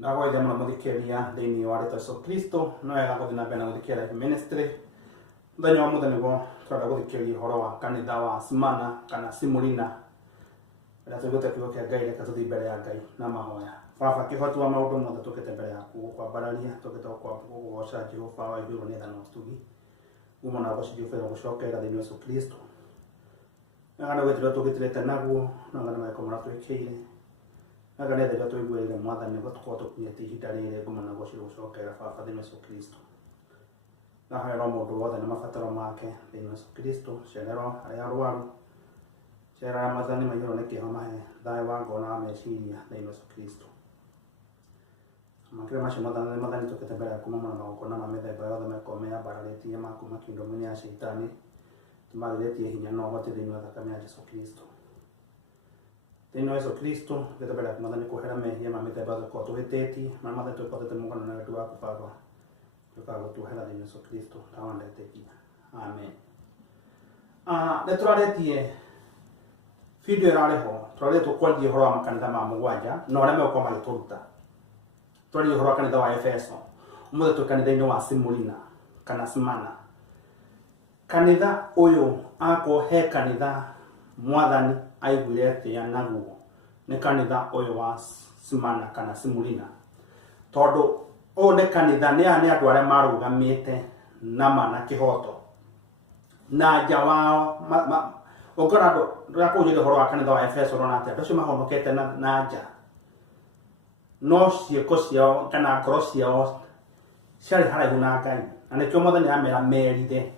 Ndagoithe muno muthikĩrĩria thĩinĩ wa rĩĩtwa Jesũ Kristo no wega gũthiĩ na mbere na gũthikĩrĩria Life Ministry. Mũthenya wa mũthenya nĩguo tũrenda gũthikĩrĩria ũhoro wa kanitha wa Smyrna kana Simurina. Rĩrĩa tũigũte kiugo kĩa Ngai reke tũthiĩ mbere ya Ngai na mahoya. Baba, kĩhoti wa maũndũ mothe tũkĩte mbere yaku gũkwambararia, tũkĩte gũgũgoca Jehova wa igũrũ nĩ tha na ũtugi. Uma na gũcinjũkĩra gũcokerera thĩinĩ wa Jesũ Kristo. Ngana gwĩtĩrwo tũgĩtĩrĩte naguo na ngana maĩko marĩa twĩkĩire. Naga nĩ thĩrĩa tũiguĩire Mwathani nĩguo tũkorwo tũkinyĩtie ihinda rĩrĩ ngumo na gũcokerera Baba thĩinĩ wa Jesũ Kristo. Na hoera mũndũ wothe na mabataro make thĩinĩ wa Jesũ Kristo, cererwo arĩa arũaru, cerera arĩa Mwathani maiyũrwo nĩ kĩeha mahe thayũ wa ngoro na wa meciria thĩinĩ wa Jesũ Kristo. Makĩria macio Mwathani tũkĩte mbere yaku mamwe na magongona ma mĩthemba yothe makorwo meyambararĩtie ma kuma kingdom-inĩ ya Shaitani, tũmarĩrĩtie hinya na ũhoti thĩinĩ wa thakame ya Jesũ Kristo. Thĩinĩ wa Jesũ Kristo tũkĩte mbere yaku Mwathani kũhera mehia ma mĩthemba tũkorwo tũhĩtĩtie marĩa Mwathani tũkorwo tũtemũngana na wetu waku Baba, tũkaga gũtuohera thĩinĩ wa Jesũ Kristo ndawa ndetĩkia. Amen. Nĩ tũrarĩtie video ĩrarĩ ho, tũrarĩtwo kwaria ũhoro wa makanitha ma mũgwanja na ũrĩa megũkorwo magĩtũruta. Tũrarĩtie ũhoro wa kanitha wa Efeso, ũmũthĩ twĩ kanitha-inĩ wa Simurina kana Smyrna. Kanitha ũyũ akorwo he kanitha Mwathani aiguire tĩa naguo nĩ kanitha ũyũ wa Smyrna kana Simurina, tondũ ũyũ nĩ kanitha nĩ andũ arĩa marũgamĩte na mana kĩhoto na nja wao ũngĩona andũ rĩrĩa kũnjĩria ũhoro wa kanitha wa Efeso ũrona atĩ andũ acio mahonokete na nja, no ciĩko ciao kana ngoro ciao ciarĩ haraihu na Ngai, na nĩkĩo Mwathani amera merire,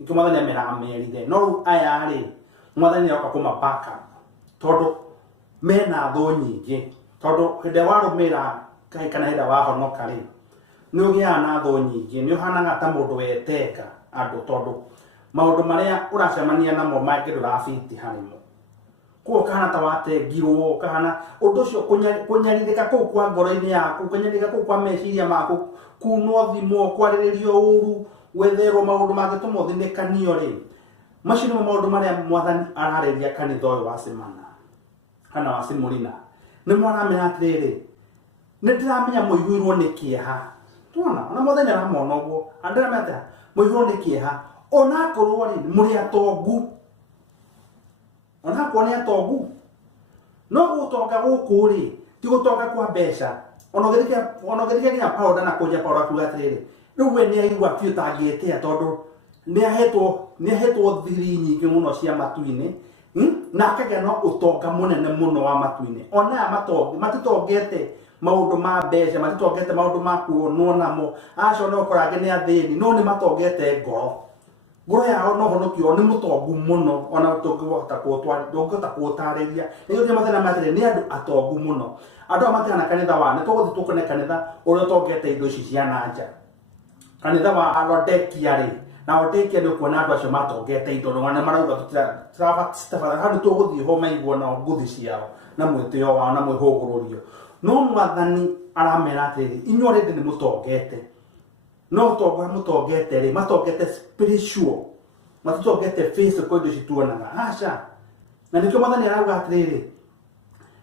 nĩkĩo Mwathani ameraga merire. No rĩu aya rĩ, Mwathani nĩaroka kũma back up tondũ mena thũ nyingĩ, tondũ hĩndĩ ĩrĩa warũmĩra Ngai kana hĩndĩ ĩrĩa wahonoka rĩ, nĩ ũgĩaga na thũ nyingĩ, nĩ ũhanaga ta mũndũ wetenga andũ, tondũ maũndũ marĩa ũracemania namo mangĩ ndũrabiti harĩmo. Koguo ũkahana ta watengirwo, ũkahana ũndũ ũcio kũnyarirĩka kũu kwa ngoro-inĩ yaku, kũnyarirĩka kũu kwa meciria maku, kunwo thimo, kwarĩrĩrio ũru, gwetherwo maũndũ mangĩtũma ũthinĩkanio rĩ, macio nĩmo maũndũ marĩa Mwathani ararĩria kanitha ũyũ wa Smyrna kana wa Simurina. Nĩmo aramera atĩrĩrĩ, nĩ ndĩramenya mũihũirwo nĩ kĩeha. Tuona ona Mwathani aramona ũguo, andũ arĩa meta mũihũirwo nĩ kĩeha, onakorwo rĩ mũrĩ atongu, onakorwo nĩ atongu, no gũtonga gũkũ rĩ ti gũtonga kwa mbeca. Ona ũgĩthikĩrĩria nginya Paulo na kũnja Paulo akiuga atĩrĩrĩ, rĩu we nĩ aigua biũ ta angĩĩtĩa tondũ nĩ ahetwo thiri nyingĩ mũno cia matu-inĩ, na akagĩa na ũtonga mũnene mũno wa matu-inĩ. Ona aya matongi matitongete maũndũ ma mbeca, matitongete maũndũ ma kuonwo namo, acio no ũkora angĩ nĩ athĩni, no nĩ matongete ngoro yao no honokio nĩ mũtongu mũno, ona tũngĩhota kũũtarĩria. Nĩguo Mwathani amatĩrĩria nĩ andũ atongu mũno, andũ aya matihana kanitha wa nĩ tũgũthiĩ tũkone kanitha ũrĩa ũtongete indo ici cia nanja. Kanitha wa Laodikia rĩ, na Laodikia nĩ kuona andũ acio matongete indo, na marauga tũtirabatara handũ tũgũthiĩ ho maiguo na ngũthi ciao na mwĩtĩo wao na mwĩhũgũrũrio. No Mwathani aramera atĩrĩrĩ, inyuĩ rĩndĩ nĩ mũtongete, no ũtonga mũtongete rĩ, matongete spiritual, matitongete physical indo ici tuonaga, aca. Na nĩkĩo Mwathani arauga atĩrĩrĩ,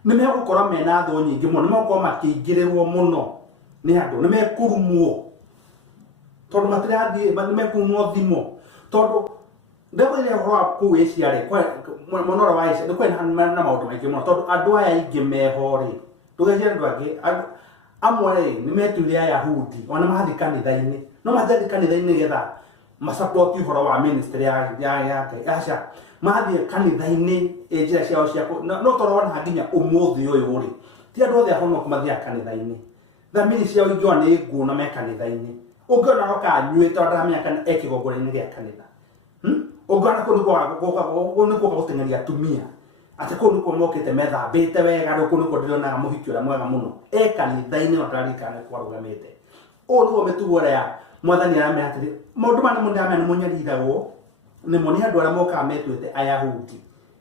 nĩ megũkorwo mena thũ nyingĩ mũno, nĩ megũkorwo makĩingĩrĩrwo mũno nĩ andũ, nĩ mekũrumwo tondũ matirathiĩ, nĩ mekũrumwo thimo, tondũ ndagũthiĩ ũhoro wa kũu Asia rĩ, mũnoro wa Asia nĩ kwĩna na maũndũ maingĩ mũno, tondũ andũ aya aingĩ meho rĩ, ndũgecirie andũ angĩ amwe rĩ nĩ metuire Ayahudi, ona mathiĩ kanitha-inĩ, no mathiĩ kanitha-inĩ nĩgetha macapoti ũhoro wa ministry ya Ngai. Aca, mathiĩ kanitha-inĩ njĩra ciao cia no tũrona nginya ũmũthĩ ũyũ rĩ, ti andũ othe ahonoku mathiaga kanitha-inĩ, thamiri ciao ingĩona nĩ ngũna me kanitha-inĩ. Ũngĩona roka anyuĩte ndaramenya kana ekĩgongona-inĩ gĩa kanitha, ũngĩona kũu nĩ kuoka gũteng'eria atumia, atĩ kũu nĩ kuo mokĩte methambĩte wega, rĩu kũu nĩ kuo ndĩronaga mũhiki ũrĩa mwega mũno kanitha-inĩ, na tũraririkana nĩ kwarũgamĩte. Ũũ nĩguo mĩtugo ĩrĩa Mwathani aramera atĩrĩ, maũndũ maya nĩmo ndĩramenya nĩ mũnyariragwo, nĩmo nĩ andũ arĩa mokaga metuĩte Ayahudi,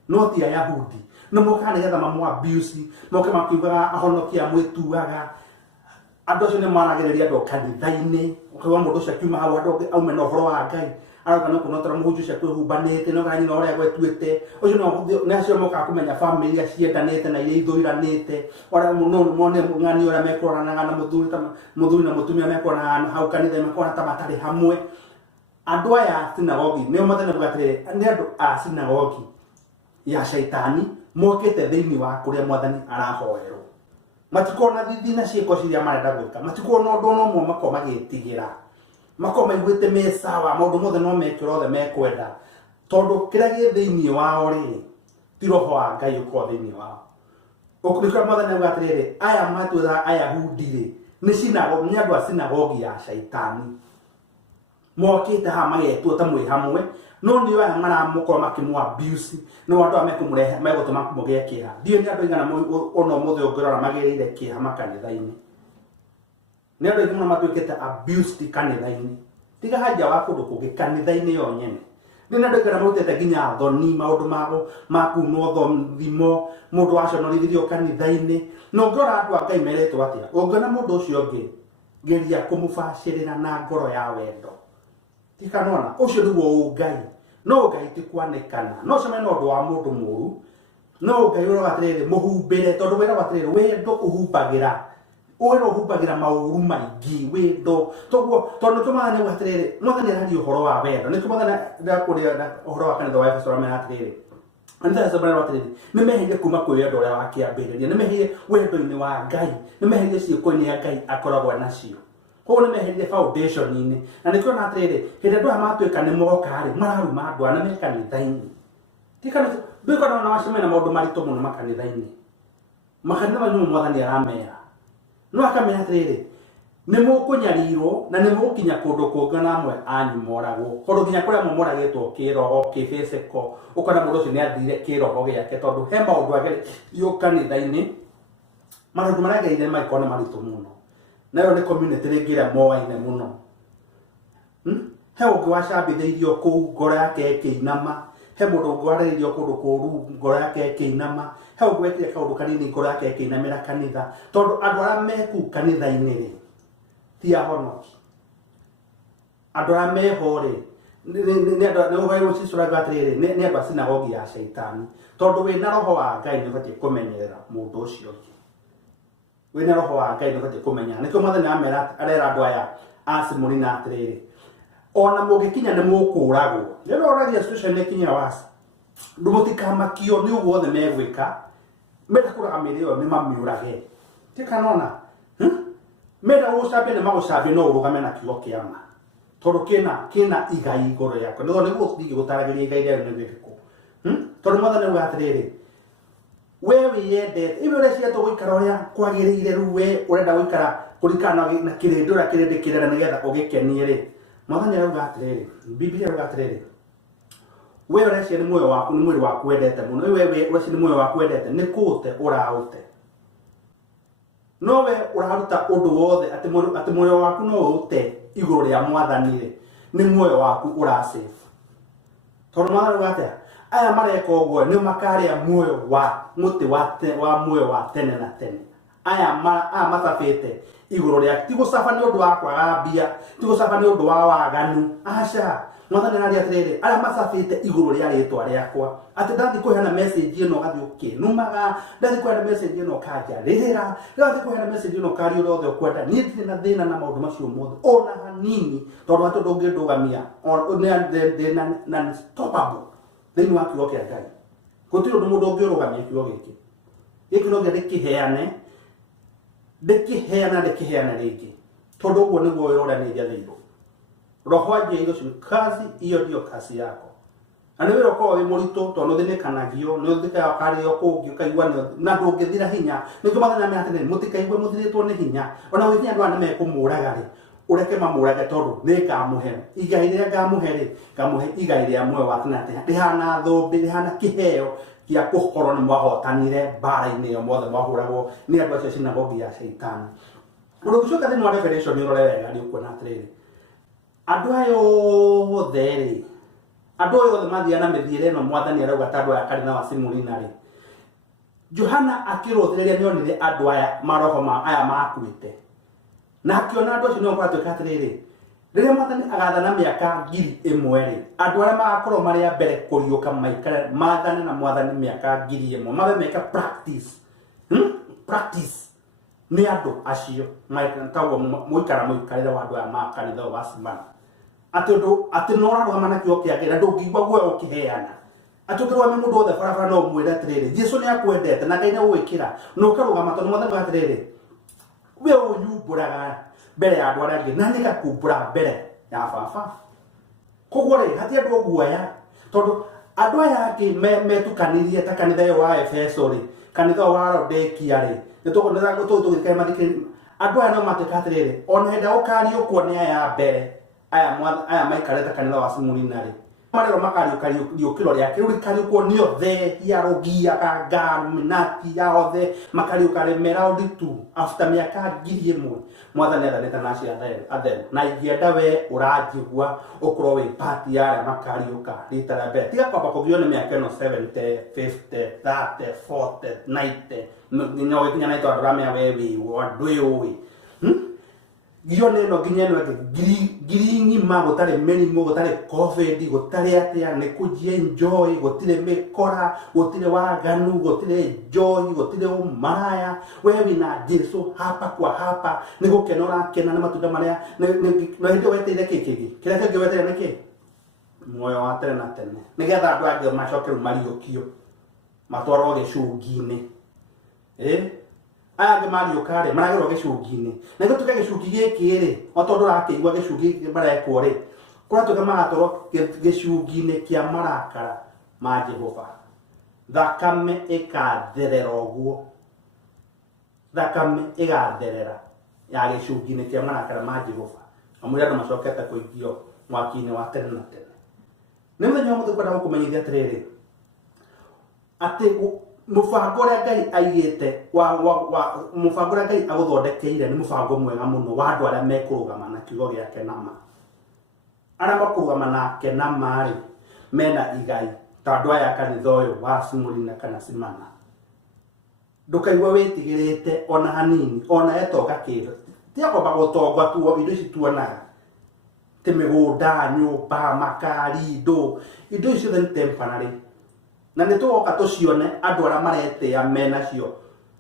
no ti Ayahudi. Nĩ mokaga nĩgetha mamũ-abuse, moke makiugaga ahonokia mwĩtuaga. Andũ acio nĩ maragĩrĩria andũ kanitha-inĩ, ũkaigua mũndũ ũcio akiuma hau andũ aume na ũhoro wa Ngai, aroka no kuno tora muhunju cia kwihumbanite no ganyi no ria gwetuite ucio no acio moka kumenya family aciendanite na iria ithuiranite ora muno mone ng'ani ora mekoranaga na muthuri na mutumia mekoranaga hau kanitha mekorana ta matari hamwe andu aya sinagogi nio mathana bwatire ni andu a sinagogi ya shaitani mokete thiini wa kuria mwathani arahoerwo matikona thithina ciiko ciria marenda gwika matikona undu no mo makoma magitigira makoma igwite me sawa maundu mothe no mekira othe mekwenda tondu kiria gi thiini wao ri ti roho wa Ngai uko thiini wao ukurikira mwathani bwatire aya matwira aya hudire ni sinagogi ni andu a sinagogi ya shaitani mokite ha magetwo ta mwi hamwe no ni aya maramukora makimu abuse no andu amekumurehe megutuma kumugia kiha dio ni andu ingana ono muthe ongirora magirire kiha makanitha-ini ni andu ingana matwikite abuse kanitha-ini tiga haja wa kundu kungi kanitha-ini yo nyene ni andu ingana mutete ginya thoni maundu mago makunwo thimo mundu waconorithirio kanitha-ini no ngora andu a Ngai meretwo atia ongana mundu ucio ngi geria kumubacirira na ngoro ya wendo tikanona ucio niguo Ngai no Ngai ti kwanekana no ceme no ndu wa mundu muru no Ngai uro atiriri muhumbire tondu wira atiriri wendo uhumbagira wendo uhumbagira mauru maingi wendo tondu tumathani atiriri mwathani arari uhoro wa wendo ni tumathani ndakuria uhoro wa kanitha wa Efeso ramena atiriri Anitha sabara atiriri ni mehire kuma kwi wendo uria wakiambiriria ni mehire wendo-ini wa Ngai ni mehire ciiko-ini ya Ngai akoragwo nacio ko ne mehire foundation ini na nikyo na atiriri hinde ndu amatwika ni moka ri mararuma andu ana mekanitha-ini tikana biko na washimena maundu marito muno makanitha-ini makanitha manyu mwathani aramera no akamenya atiriri ni mukunyarirwo na ni mukinya kundu kungana amwe anyu moragwo kundu nginya kuria momoragitwo kiroho kifisiko ukona mundu ucio ni athire kiroho giake tondu he maundu agere yo kanitha-ini maundu marageire maikone marito muno nayo ni community ringira moaine muno he ungi wacambitheirio kuu ngoro yake ikiinama he mundu ungi warairio kundu kuru ngoro yake ikiinama he ungi wekire kaundu kanini ngoro yake ikiinamira kanitha tondu andu aria meku kanitha-ini ri ti ahonoki andu aria meho ri ni andu ugairwo cicuraga atiriri ni andu a sinagogi ya shaitani tondu wina roho wa Ngai ni ubatie kumenyerera mundu ucio wina roho wa Ngai ni ubatie kumenya nikyo mwathani amera arera andu aya asimurina atiriri ona mugikinya ni mukuragwo rero oragia situation ni kinya wasi ndumutikamakio ni uguo othe megwika menda kuraga mirio ni mamiurage tikanona menda ucabe ni magucabe no urugame na kiugo kiama tondu kina igai igoro yako no ni guthigi gutaragiria igai ria ni giko tondu mwathani ugatiriri wewe yendete ibe ure cia tuguikara uria kwagiriire ruwe urenda guikara kurikana na kirindura kirindi kirera nigetha ugikenie ri mwathani arauga atiriri Biblia arauga atiriri wewe ure cia ni muoyo waku ni mwiri waku wendete muno wewe ure cia ni muoyo waku wendete ni kute uraute no we uraruta undu wothe ati muoyo waku no ute iguru ria mwathani ri ni muoyo waku urasave tondu mwathani arauga atia aya mareka uguo ni makaria muoyo wa muti wa muoyo wa tene na tene aya matafite iguru ria ti gucaba ni undu wa kwaga mbia ti gucaba ni undu wa waganu aca mwathani aria atiriri aya macabite iguru ria ritwa riakwa ati ndathi kuheana message ino gathi ukinumaga ndathi kuheana message ino kanjaririra ndathi kuheana message ino kari urothe ukwenda ni ndiri na thina na maundu macio mothe ona hanini tondu atu ndungindugamia na unstoppable thini wa kiugo kia Ngai gutiri undu mundu ungiurugamia kiugo giki no nginya ndikiheana ringi tondu uguo niguo wira uria ni njathirwo roho ajairwo ciu kazi iyo ndio kazi yako na ni wira ukorwo wi muritu tondu thinikanagio ni uthikaga ukario kungi ukaigua na ndungithira hinya nikio mathana me atene mutikaigue muthiritwo ni hinya ona wikinya andu ane mekumuraga ri ureke mamurage tondu ni ngamuhe igai ria ngamuhe ri ngamuhe igai ria muoyo wa tene tene rihana thumbi rihana kiheo kia kukorwo ni mwahotanire mbara-ini iyo mothe mwahuragwo ni andu acio sinagogi ya shaitani undu ucio thini wa Revelation urore wega ni ukuona atiriri andu ayo othe ri andu ayo othe mathiana mithiire ino mwathani arauga ta andu aya kanitha wa Simurina ri Johana akiruthiriria nionire andu aya maroho aya makuite na akiona andu acio ni okwatuika atiriri Rĩrĩa Mwathani agathana mĩaka 1000 andũ arĩa magakorwo marĩ a mbere kũriũka maikare maathane na Mwathani mĩaka 1000 mabe meka practice nĩ andũ acio taguo mũikarĩre wa andũ aya ma kanitha wa Simana atĩ no ũrarũgama na kĩo kĩake na ndũngĩigua guoya ũkĩheana atĩ ũngĩrũgamia mũndũ wothe barabara no ũmwĩre atĩrĩrĩ Jesũ nĩ akwendete na Ngai nĩ agũgwĩkĩra na ũkarũgama tondũ Mwathani atĩrĩrĩ we ũnyumbũraga mbere ya andũ arĩa angĩ na nĩgakumbũra mbere ya baba koguo rĩ hatirĩ andũ guoya tondũ andũ aya angĩ metukanirie ta kanitha ũyũ wa Efeso rĩ kanitha wa Laodikia rĩ nĩtũgũthĩra tũgĩthikaria mathikĩrĩria andũ aya no matuĩka atĩrĩrĩ ona hĩndĩ ũkariũkwo nĩ aya mbere aya maikarĩte kanitha wa Simurina rĩ marero makariũkĩrwo rĩake rĩu rĩkariũkwo nĩ othe hiarogia Illuminati ya othe makariũka Meraundi tu after mĩaka 1000 Mwathani athanĩte na acio atheru na ingĩenda we ũranjigua ũkorwo wĩ part ya arĩa makariũka rita rĩa mbere tiga kwamba kũgio nĩ mĩaka ĩno 70 50 30 40 90 nginya ũgĩkinya na itwa ndũramenya we wĩ andũ ũyũ Gione no ginya no ngiri ng'ima gũtarĩ mĩrimũ gũtarĩ covid gũtarĩ atĩa nĩ kũjia enjoy gũtirĩ mĩkora gũtirĩ waganu gũtirĩ joy gũtirĩ ũmaraya we wĩna Jesũ hapa kwa hapa nĩ gũkena ũrakena nĩ matunda marĩa no hĩndĩ weteire kĩngĩ kĩrĩa kĩngĩ weteire nĩkĩ muoyo wa tene na tene nĩgetha andũ angĩ macoke mariũkio matwarwo gĩcungi-inĩ aya angĩ mariũka rĩ maragĩrwo gĩcungi-inĩ na gĩtuĩka gĩcungi gĩkĩ rĩ o tondũ ũrakĩigua gĩcungi marekwo rĩ kũratuĩka magatwarwo gĩcungi-inĩ kĩa marakara ma Jehova thakame ĩgatherera ũguo thakame ĩgatherera ya gĩcungi-inĩ kĩa marakara ma Jehova amũrĩ andũ macokete kũingio mwaki-inĩ wa tene na tene nĩ mũthenya wa mũthĩ kwenda gũkũmenyithia atĩrĩrĩ atĩ mũbango ũrĩa Ngai aigĩte mũbango ũrĩa Ngai agũthondekeire nĩ mũbango mwega mũno wa andũ arĩa mekũrũgama na kiugo gĩake na ma arĩa makũrũgama nake na marĩ mena igai ta andũ aya kanitha ũyũ wa Simurina kana Simana ndũkaigua wĩtigĩrĩte ona hanini ona etonga kĩndũ tiga kwamba gũtonga tu indo ici tuonaga tĩ mĩgũnda nyũmba makari indo ici ciothe nĩ temporary na nĩ tũgoka tũcione andũ arĩa maretĩa menacio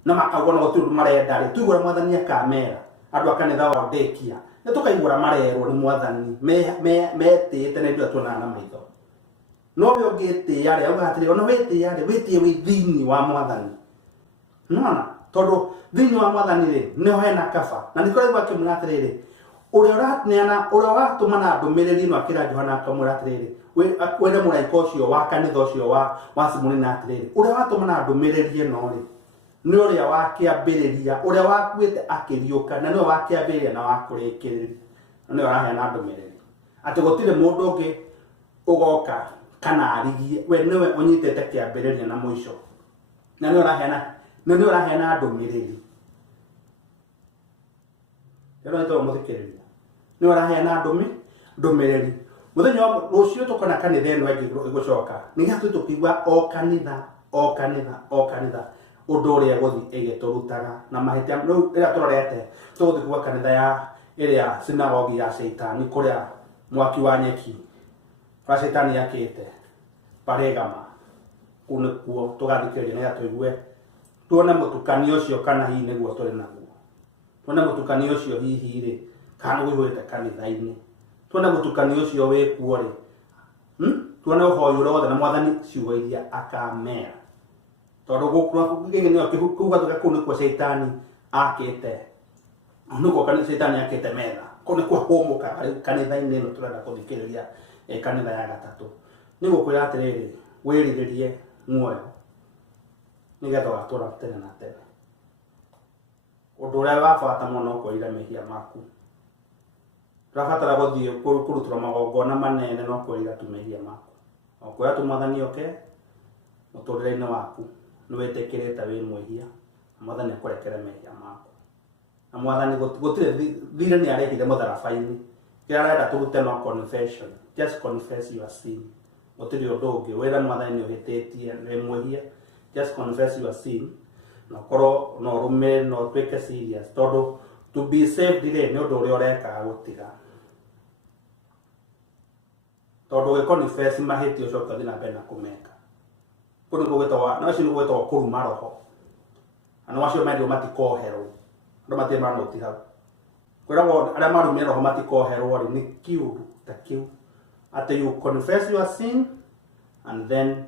na makauga no gũtirĩ ũndũ marenda rĩ tuigũra Mwathani akamera andũ a kanitha wa Laodikia nĩ tũkaigũra marerwo nĩ Mwathani metĩĩte na indo tuonaga na maitho no we ũngĩtĩa rĩ auga atĩrĩ ona wĩtĩa rĩ wĩtĩe wĩ thĩinĩ wa Mwathani nona tondũ thĩinĩ wa Mwathani rĩ nĩho hena kaba na nĩ kũraigua akĩmwĩra atĩrĩrĩ ũrĩa ũratũmana ndũmĩrĩri ĩno akĩra Johana akamwĩra atĩrĩrĩ wĩre mũraika ũcio wa kanitha ũcio wa Simurina atĩrĩrĩ ũrĩa watũmana ndũmĩrĩri ĩno rĩ nĩ ũrĩa wakĩambĩrĩria ũrĩa wakuĩte akĩriũka na nĩwe wakĩambĩrĩria na wakũrĩkĩrĩria na nĩwe araheana ndũmĩrĩri atĩ gũtirĩ mũndũ ũngĩ ũgoka kana arigie we nĩwe ũnyitĩte kĩambĩrĩria na mũico na nĩwe ũraheana ndũmĩrĩri rĩrĩa nĩtwa mũthikĩrĩria nĩwe ũraheana ndũmĩrĩri mũthenya wa rũciũ tũkona kanitha ĩno ĩngĩ ĩgũcoka nĩgetha tũkigua o kanitha ũndũ ũrĩa gũthiĩ ĩgĩtũrutaga na mahĩtia rĩu rĩrĩa tũrorete tũgũthiĩ kuga kanitha ya ĩrĩa sinagogi ya Shaitani kũrĩa mwaki wa nyeki wa Shaitani yakĩte Parĩgama kũu nĩkuo tũgathikĩrĩria nĩgetha tũigue tuone mũtukanio ũcio kana hihi nĩguo tũrĩ naguo tuone mũtukanio ũcio hihi rĩ kana nĩguo kanitha-inĩ tuone mũtukanio ũcio wĩkuo rĩ tuone ũhoi ũrĩa wothe na Mwathani ciugo iria akamera tondũ gĩkĩ nĩo kuga kũu nĩkuo Shaitani akĩte nĩkuo Shaitani akĩte metha kũu nĩkuo kũmũkaga rĩu kanitha-inĩ ĩno tũrenda kũthikĩrĩria kanitha ya gatatũ nĩguo kwĩra atĩrĩrĩ wĩrirĩrie muoyo nĩgetha ũgatũra tene na tene ũndũ ũrĩa wa bata mũno kũrĩra mehia maku tũrabatara gũthiĩ kũrutĩrwo magongona manene no kwĩrira tu mehia maku okwĩra tu Mwathani oke mũtũrĩre-inĩ waku nĩwĩtĩkĩrĩte wĩ mwĩhia Mwathani akũrekere mehia maku na Mwathani gũtirĩ thirĩ nĩ arehire mũtharaba-inĩ kĩrĩa arenda tũrute no confession just confess your sin gũtirĩ ũndũ ũngĩ wĩra Mwathani nĩũhĩtĩtie wĩ mwĩhia just confess your sin na korwo no ũrũmĩrĩre no ũtuĩke serious tondũ to be saved rĩ nĩ ũndũ ũrĩa ũrekaga gũtiga tondu ge confess mahiti ucoka thina mbere na kumeka kuni kugwetwa na cio gwetwa kuruma roho ana wacio mendio matikoherwo ndo matemba no ti hau kwiragwo aria marumire roho matikoherwo ri ni kiundu ta kiu ati you confess your sin and then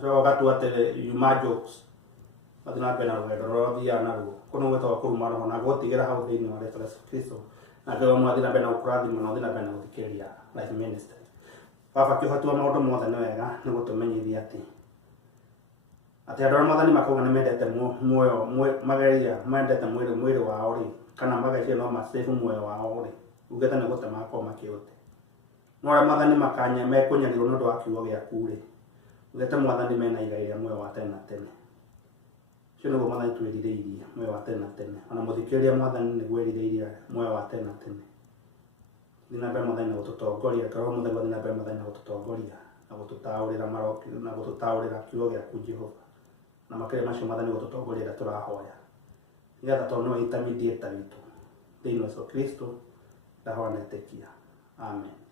so wakati wate you majokes mathina mbere na rwendo rwa thia na ruo kuni gwetwa kuruma roho na gutigira hau thiini wa Yesu Kristo na ndio mwathina mbere na ukurathima na thina mbere na guthikiria life ministry baba kihotua maundu mothe ni wega ni gutumenyithia ati andå mathani makauga nä mendete muoyo mageria mendete mwä wao rä kana magacia no masafe muoyo wao rä ugete nä gå te makorwo makä å te no arä mathani makanya mekå nyarirwo nä å ndå wa kiugo gä aku rä ugete mwathani mena igai rä muoyo wa tene na tene cio nä guo mwathani twä rirä irie muoyo wa tene na tene ona må thikä rä ria mwathani nä gwä rirä irie muoyo wa tene na tene thina mbere mwathani na gå tå tongoria ngoro må thenya thina mbere mwathani na gå tå tongoria na gå tå taå rä ra maroki na gå tå taå rä ra kiugo gä aku Jehova na makere macio mathani gå tå tongoria rä tårahoya nĩgetha tondũ nĩwe intermediate witũ thĩinĩ wa Kristo ndahoya na ĩtĩkia amen.